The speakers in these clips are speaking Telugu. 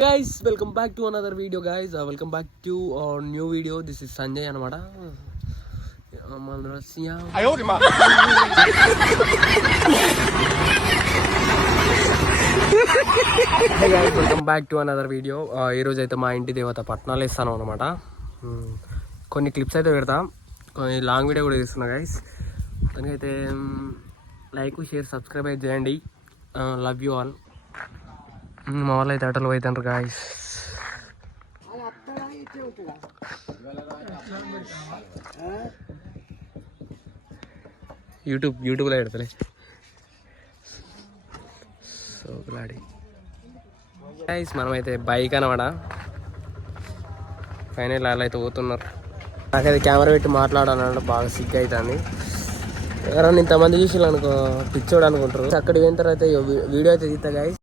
Guys, welcome back to another video, guys. Welcome back to our new video. This is Sanjay anamata. Hey guys, welcome back to another video. ఈ రోజు అయితే మా ఇంటి దేవత పట్నాలు ఇస్తాను అనమాట. కొన్ని క్లిప్స్ అయితే పెడతాం, కొన్ని లాంగ్ వీడియో కూడా తీస్తున్నా గైస్. దానికైతే లైక్ షేర్ సబ్స్క్రైబ్ అయితే చేయండి. Love you all. మా వాళ్ళు అయితే అటలు అవుతారు గాయస్. యూట్యూబ్లో పెడతలే. సో గ్లాడీ గైస్, మనమైతే బైక్ అనమాట ఫైనల్ అలా అయితే పోతున్నారు. నాకైతే కెమెరా పెట్టి మాట్లాడాలంటే బాగా సిగ్గు అవుతుంది. ఎవరన్నా ఇంతమంది చూసి అనుకో పిచ్చోడు అనుకుంటారు. అక్కడ పోయిన తర్వాత వీడియో అయితే తీస్తా గైస్.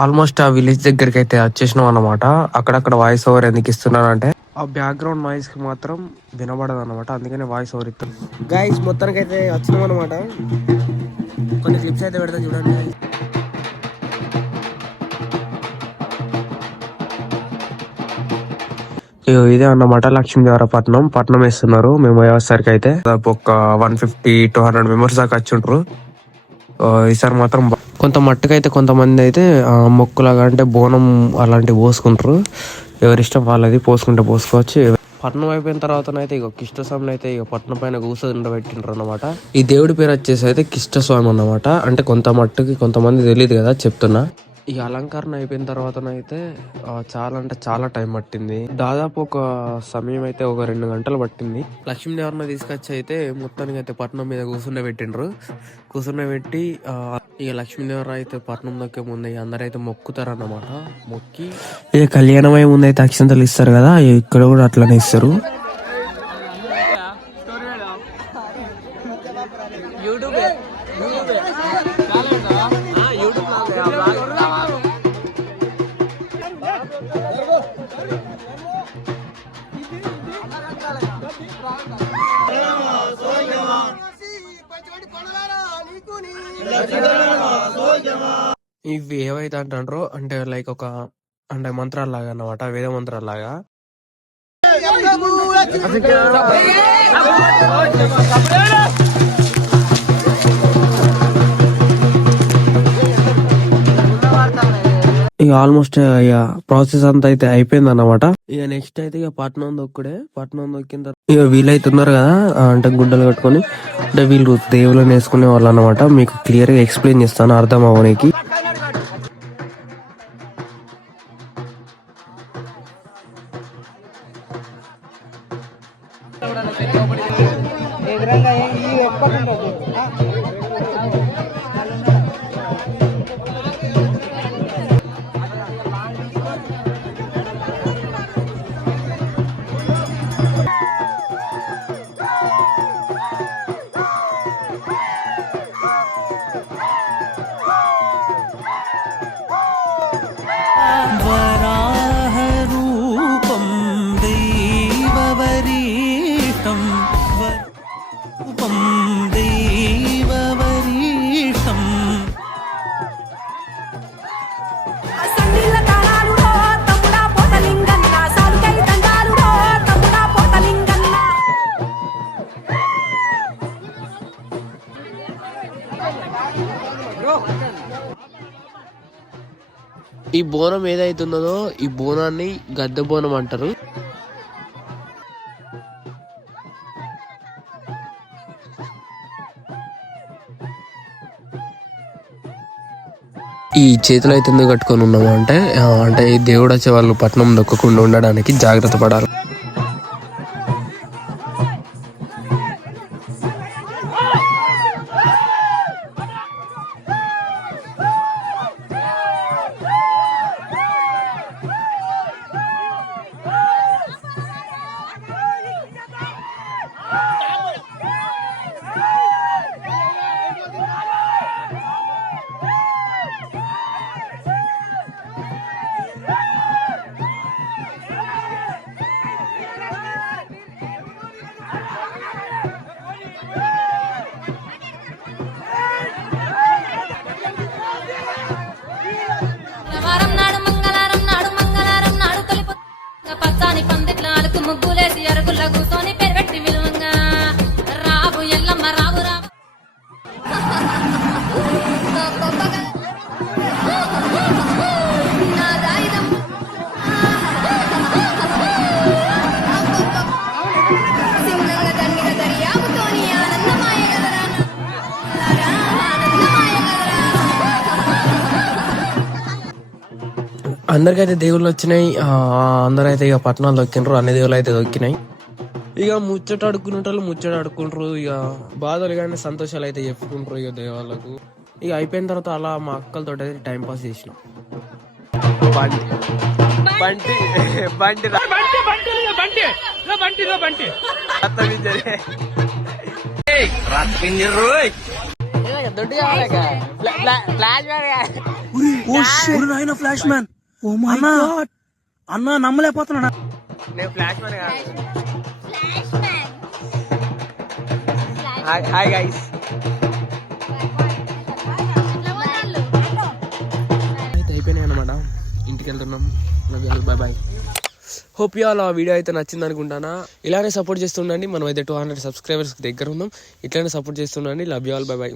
ఆల్మోస్ట్ ఆ విలేజ్ దగ్గరికి అయితే వచ్చేసినాం అనమాట. అక్కడక్కడ వాయిస్ ఓవర్ ఎందుకు ఇస్తున్నానంటే ఆ బ్యాక్గ్రౌండ్ నాయిస్ కి మాత్రం వినబడదు అనమాట, అందుకనే వాయిస్ ఓవర్ ఇస్తాను గైస్. మొత్తానికి అయితే వచ్చినాం అనమాట. కొన్ని క్లిప్స్ అయితే పెడతా చూడండి. ఇదే అన్నమాట లక్ష్మీదేవరపట్నం. పట్నం వేస్తున్నారు. మేము అయ్యేసరికి అయితే ఒక 150-200 మెంబర్స్ దాకా వచ్చి ఉంటారు. ఈసారి మాత్రం కొంత మట్టుకైతే కొంతమంది అయితే మొక్కులాగా అంటే బోనం అలాంటివి పోసుకుంటారు. ఎవరిష్టం వాళ్ళది, పోసుకుంటే పోసుకోవచ్చు. పట్నం అయిపోయిన తర్వాతనైతే ఇక కిష్టస్వామిని అయితే ఇక పట్నం పైన కూర్చోబెట్టిండ్రు అనమాట. ఈ దేవుడి పేరు వచ్చేసి అయితే కిష్టస్వామి అన్నమాట. అంటే కొంత మట్టుకి కొంతమంది తెలియదు కదా, చెప్తున్నా. ఈ అలంకరణ అయిపోయిన తర్వాతనైతే చాలా అంటే చాలా టైం పట్టింది. దాదాపు ఒక సమయం అయితే ఒక 2 గంటలు పట్టింది. లక్ష్మీదేవరని తీసుకొచ్చి అయితే మొత్తానికి అయితే పట్నం మీద కూర్చుండబెట్టిండ్రు. కూర్చుండబెట్టి ఇక లక్ష్మీదేవర అయితే పట్నం దొక్కే ముందు అందరైతే మొక్కుతారు అన్నమాట. మొక్కి ఇక కళ్యాణమై ముందు అయితే అక్షంతలు ఇస్తారు కదా, ఇక్కడ కూడా అట్లనే ఇస్తారు. ఇవి ఏవైతే అంటారో అంటే లైక్ ఒక అంటే మంత్రాల్లాగా అన్నమాట, వేద మంత్రాల్లాగా. ఇక ఆల్మోస్ట్ ఇక ప్రాసెస్ అంతా అయితే అయిపోయింది అన్నమాట. ఇక నెక్స్ట్ అయితే ఇక పట్నం దొక్కుడే. పట్నం దొక్కిన తర్వాత ఇక వీళ్ళైతే ఉన్నారు కదా, అంటే గుడ్డలు కట్టుకొని, అంటే వీళ్ళు దేవుళ్ళని వేసుకునే వాళ్ళు అన్నమాట. మీకు క్లియర్ గా ఎక్స్ప్లెయిన్ చేస్తాను అర్థం అవ్వడానికి. ఈ బోనం ఏదైతున్నదో ఈ బోనాన్ని గద్దె బోనం అంటారు. ఈ చేతులు అయితే ఎందుకు కట్టుకొని ఉన్నాము అంటే ఈ దేవుడు వచ్చే వాళ్ళు పట్నం దొక్కకుండా ఉండడానికి జాగ్రత్త పడాలి. అందరికైతే దేవుళ్ళు వచ్చినాయి. అందరైతే ఇక పట్టణాలు దొక్కినరు, అన్ని దేవుళ్ళు అయితే దొక్కినాయి. ఇక ముచ్చట అడుక్కునేటోళ్ళు ముచ్చట అడుక్కుంటారు, ఇక బాధలు కానీ సంతోషాలు అయితే చెప్పుకుంటారు ఇక దేవాళ్ళకు. ఇక అయిపోయిన తర్వాత అలా మా అక్కలతో అయితే టైం పాస్ చేసిన. ఫ్లాష్ మ్యాన్ అన్నా నమ్మలేకపోతున్నా. హాయ్ గైస్, అయితే అయిపోయినాయి అనమాట. ఇంటికి వెళ్తున్నాం. Bye bye. Hope you all ఆ వీడియో అయితే నచ్చింది అనుకుంటానా. ఇలానే సపోర్ట్ చేస్తుండండి. మనం అయితే 200 సబ్స్క్రైబర్స్ దగ్గర ఉన్నాం. ఇట్లానే సపోర్ట్ చేస్తుండండి. Love you all. Bye bye.